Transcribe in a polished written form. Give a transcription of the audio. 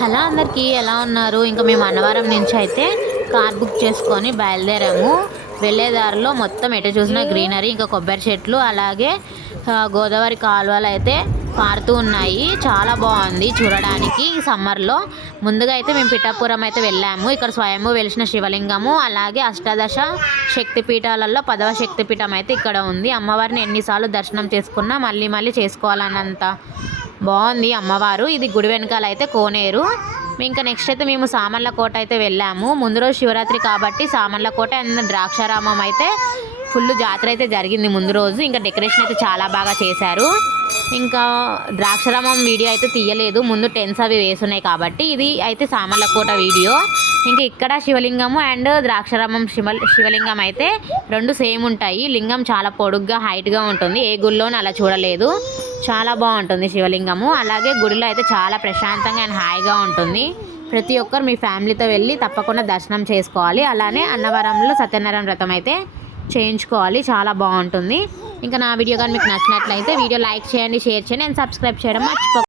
Hello అందరికీ ఎలా ఉన్నారు? ఇంకా మేము అన్నవరం నుంచి అయితే కార్ బుక్ చేసుకొని బయలుదేరాము. వెళ్ళే దారిలో మొత్తం ఎటు చూసినా గ్రీనరీ, ఇంకా కొబ్బరి చెట్లు, అలాగే గోదావరి కాలువలు అయితే పారుతూ ఉన్నాయి. చాలా బాగుంది చూడడానికి ఈ సమ్మర్లో. ముందుగా అయితే మేము పిఠాపురం అయితే వెళ్ళాము. ఇక్కడ స్వయంభూ వెలిసిన శివలింగము, అలాగే అష్టాదశ శక్తిపీఠాలలో 10వ శక్తిపీఠం అయితే ఇక్కడ ఉంది. అమ్మవారిని ఎన్నిసార్లు దర్శనం చేసుకున్నా మళ్ళీ మళ్ళీ చేసుకోవాలన్నంత బాగుంది అమ్మవారు. ఇది గుడి వెనకాల అయితే కోనేరు. ఇంకా నెక్స్ట్ అయితే మేము సామర్లకోట అయితే వెళ్ళాము. ముందు రోజు శివరాత్రి కాబట్టి సామర్లకోట అండ్ ద్రాక్షారామం అయితే ఫుల్ జాతర అయితే జరిగింది ముందు రోజు. ఇంకా డెకరేషన్ అయితే చాలా బాగా చేశారు. ఇంకా ద్రాక్షారామం వీడియో అయితే తీయలేదు, ముందు టెన్స్ అవి వేసున్నాయి కాబట్టి. ఇది అయితే సామర్లకోట వీడియో. ఇంకా ఇక్కడ శివలింగము అండ్ ద్రాక్షారామం శివలింగం అయితే రెండు సేమ్ ఉంటాయి. లింగం చాలా పొడుగ్గా హైట్గా ఉంటుంది. ఏ గుడిలోనూ అలా చూడలేదు. చాలా బాగుంటుంది శివలింగము. అలాగే గుడిలో అయితే చాలా ప్రశాంతంగా అండ్ హాయిగా ఉంటుంది. ప్రతి ఒక్కరు మీ ఫ్యామిలీతో వెళ్ళి తప్పకుండా దర్శనం చేసుకోవాలి. అలానే అన్నవరంలో సత్యనారాయణ వ్రతం అయితే చేయించుకోవాలి, చాలా బాగుంటుంది. ఇంకా నా వీడియో కానీ మీకు నచ్చినట్లయితే వీడియో లైక్ చేయండి, షేర్ చేయండి అండ్ సబ్స్క్రైబ్ చేయడం మర్చిపోకండి.